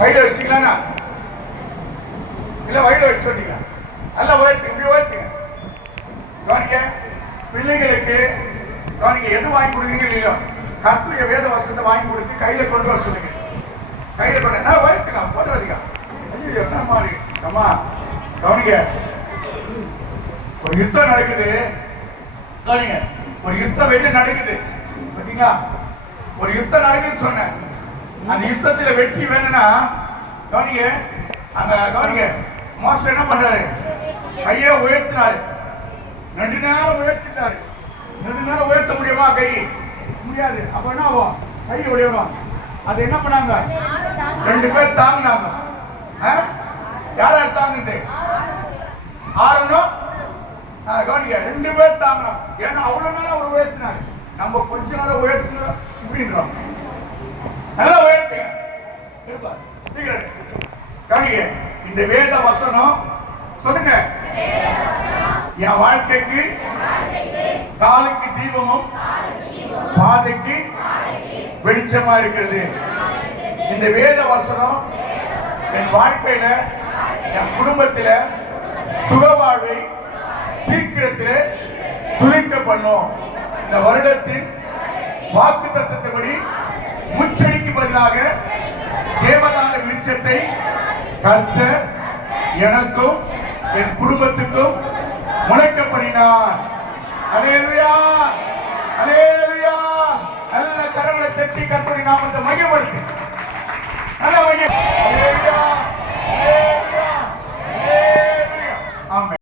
கையில வச்சிட்டீங்களா? இல்ல வயிறு வச்சுட்டு வந்தீங்களா? நல்லா உயர்த்துங்க, இப்படி உயர்த்துங்க. கவனிங்க, பிள்ளைகளுக்கு கவனிங்க, எது வாங்கி கொடுக்குறீங்க இல்லையோ கர்த்தருடைய வேத வசனத்தை வாங்கி கொடுத்து கையில கொண்டு வர சொல்லுங்க. கையில கொண்டு நான் உயர்த்துக்கலாம், போடுறதுக்கா. ஐயோ என்ன மாதிரி அம்மா கவனிங்க, ஒரு யுத்தம் நடக்குது. கவனிங்க, ஒரு யுத்தம் வெளியே நடக்குது பாத்தீங்களா? ஒரு யுத்தம் நடக்குதுன்னு சொன்னேன். அந்த யுத்தத்தில் வெற்றி வேணும்னா கவனிங்க, அங்க கவனிங்க, மோசம் என்ன பண்றாரு? கையை உயர்த்தினாரு, ரெண்டு நேரம் உயர்த்திட்டாரு. ரெண்டு நேரம் உயர்த்த முடியுமா? கை முடியாது. அப்ப என்ன ஆகும்? கை உடையணும். அது என்ன பண்ணாங்க? ரெண்டு பேர் தாங்கினாங்க. யார் யார் தாங்கிட்டு? ஆரணும் கவனிக்க, ரெண்டு பேர் தாங்கணும். ஏன்னா அவ்வளவு நேரம் அவர் உயர்த்தினாரு, நம்ம கொஞ்ச நேரம் உயர்த்தணும் இப்படின்றோம். நல்லா உயர்த்துங்க சீக்கிரம். கவனிக்க, இந்த வேத வசனம் சொல்லுங்க, என் வாழ்க்கைக்கு காலுக்கு தீபமும் பாதைக்கு வெளிச்சமா இருக்கிறது. இந்த வேத வசனம் என் வாழ்க்கையில, என் குடும்பத்தில சுகவாழ்வை சீக்கிரத்தில் துளிக்க பண்ணும். இந்த வருடத்தின் வாக்கு தத்தத்தின்படி முச்சடிக்கு பதிலாக தேவதார விருட்சத்தை கர்த்தர் எனக்கும் என் குடும்பத்துக்கும் முளைக்க பண்ணினார். அல்லேலூயா, அல்லேலூயா. நல்ல கரங்களை தட்டி கர்த்தருடைய நாமத்தை மகிமைப்படுத்து. நல்ல மகிமை.